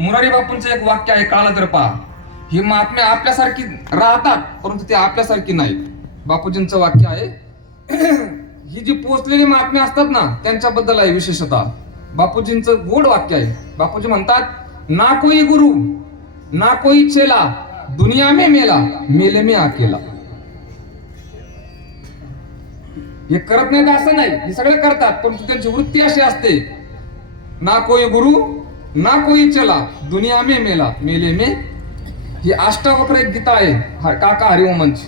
मुरारी बापूंचं एक वाक्य आहे काळ तर पहा. ही महात्मे आपल्यासारखी राहतात परंतु ते आपल्यासारखी नाहीत. बापूजींचं वाक्य आहे ही जी पोचलेली महात्मे असतात ना त्यांच्याबद्दल आहे विशेषतः. बापूजींचं गोड वाक्य आहे. बापूजी म्हणतात ना कोई गुरु ना कोई चेला दुनिया में मेला मेले में आकेला हे करत नाहीत असं नाही हे सगळे करतात परंतु त्यांची वृत्ती अशी असते ना कोई गुरु ना कोई चला दुनिया में मेला मेले में. ही अष्टावक्र एक गीता आहे हा काका हरिओमंच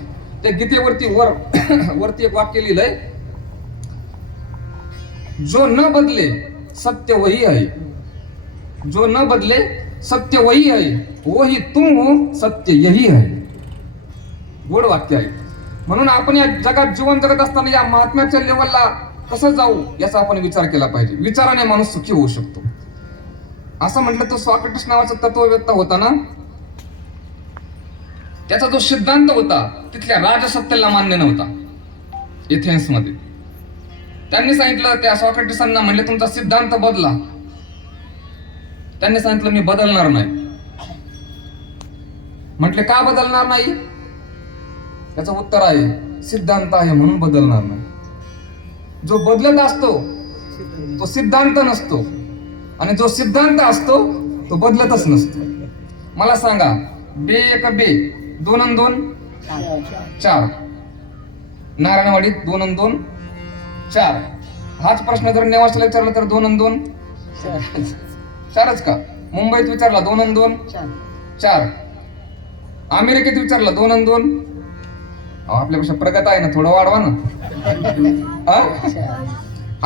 त्या गीतेवरती वर वरती एक वाक्य लिहिलंय. जो न बदले सत्य वही आहे. जो न बदले सत्य वही आहे वही तुम हो सत्य यही आहे. गोड वाक्य आहे. म्हणून आपण या जगात जीवन जगत असताना या महात्म्याच्या लेवलला कसं जाऊ याचा आपण विचार केला पाहिजे. विचाराने माणूस सुखी होऊ शकतो. असं म्हटलं तो सॉक्रेटिस नावाचा तत्ववेत्ता होता ना त्याचा जो सिद्धांत होता तिथल्या राजसत्तेला मान्य नव्हता. एथेन्समध्ये त्यांनी सांगितलं त्या सॉक्रेटिसांना म्हणले तुमचा सिद्धांत बदला. त्यांनी सांगितलं मी बदलणार नाही. म्हटले का बदलणार नाही? त्याचं उत्तर आहे सिद्धांत आहे म्हणून बदलणार नाही. जो बदलत असतो तो सिद्धांत नसतो. आणि जो सिद्धांत असतो तो बदलतच नसतो. मला सांगा बे एक बे दोन अन दोन चार. नारायणवाडीत दोन अन दोन चार. हाच प्रश्न जर नेवासला विचारला तर दोन अन दोन? चारच का? मुंबईत विचारला दोन अन दोन? चार. अमेरिकेत विचारला दोन अन दोन? आपल्यापेक्षा प्रगत आहे ना थोडं वाढवा ना. हा?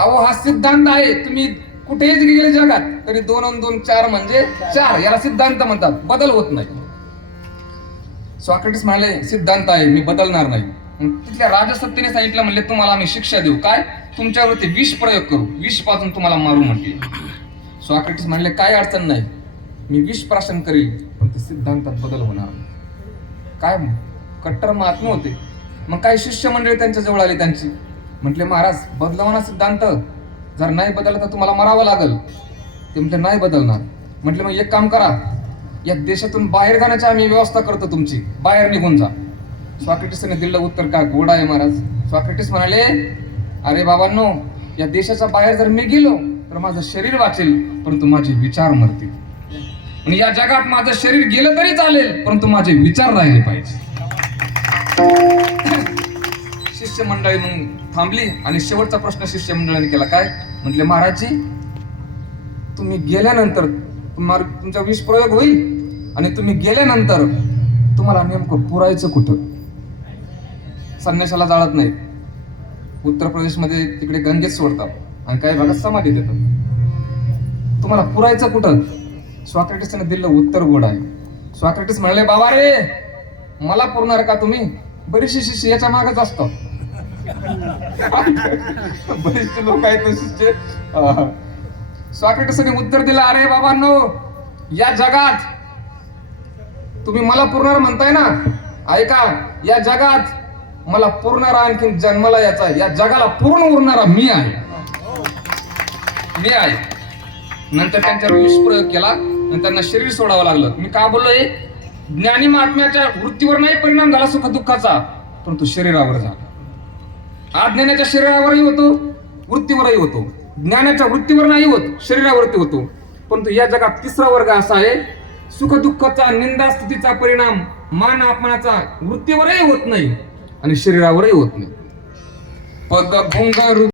अहो हा सिद्धांत आहे तुम्ही कुठेच गेले जगात तरी दोन अन दोन चार म्हणजे चार. याला सिद्धांत म्हणतात. बदल होत नाही. सॉक्रेटिस म्हणाले सिद्धांत आहे मी बदलणार नाही. मग तिथल्या राजसत्तेने सांगितलं म्हणले तुम्हाला आम्ही शिक्षा देऊ. काय? तुमच्यावरती विष प्रयोग करू. विषपासून तुम्हाला मारू म्हटले. सॉक्रेटिस म्हणले काय अडचण नाही. मी विष प्राशन करील पण ते सिद्धांतात बदल होणार काय? कट्टर महात्मा होते. मग काही शिष्य मंडळी त्यांच्या जवळ आली त्यांची. म्हटले महाराज बदलवाना सिद्धांत. जर नाही बदललं तर तुम्हाला मरावं लागल. ते म्हटलं नाही बदलणार. म्हटलं मग एक काम करा. या देशातून बाहेर जाण्याची आम्ही व्यवस्था करतो तुमची. बाहेर निघून जा. सॉक्रेटिसने दिलं उत्तर का? गोड आहे महाराज. स्वाकेटिस म्हणाले अरे बाबांनो या देशाच्या बाहेर जर मी गेलो तर माझं शरीर वाचेल परंतु माझे विचार मरतील. आणि या जगात माझं शरीर गेलं तरी चालेल परंतु माझे विचार राहिले पाहिजे. शिष्यमंडळी मग थांबली आणि शेवटचा प्रश्न शिष्यमंडळाने केला. काय? म्हटले महाराजजी तुम्ही गेल्यानंतर तुम्हाला तुमचा विष प्रयोग होईल आणि तुम्ही गेल्यानंतर तुम्हाला नेमकं पुरायचं कुठं? संन्यासाला जाळत नाही. उत्तर प्रदेशमध्ये तिकडे गंगेत सोडतात आणि काही भागात समाधी देतात. तुम्हाला पुरायचं कुठं? स्वाक्रेटिसने दिलं उत्तर गोड आहे. स्वाक्रेटिस म्हणले बाबा रे मला पुरणार का तुम्ही? बरीचशी शिष्य याच्या मागच असतं बरेचसे लोक आहेत तसेचे. शिष्य उत्तर दिलं. अरे बाबांनो या जगात तुम्ही मला पुरणार म्हणताय ना? ऐका या जगात मला पुरणारा आणखी जन्माला याचा या जगाला पूर्ण उरणारा मी आहे. मी आहे. नंतर त्यांच्यावर विषप्रयोग केला. आणि त्यांना शरीर सोडावं लागलं. मी का बोललोय? ज्ञानी महात्म्याच्या वृत्तीवर नाही परिणाम झाला सुख दुःखाचा परंतु शरीरावर झाला. अज्ञानाच्या शरीरावरही होतो वृत्तीवरही होतो. ज्ञानाच्या वृत्तीवर नाही होत शरीरावरती होतो. परंतु या जगात तिसरा वर्ग असा आहे सुख दुःखाचा निंदा स्तुतीचा परिणाम मान अपमानाचा वृत्तीवरही होत नाही आणि शरीरावरही होत नाही. पग भुंग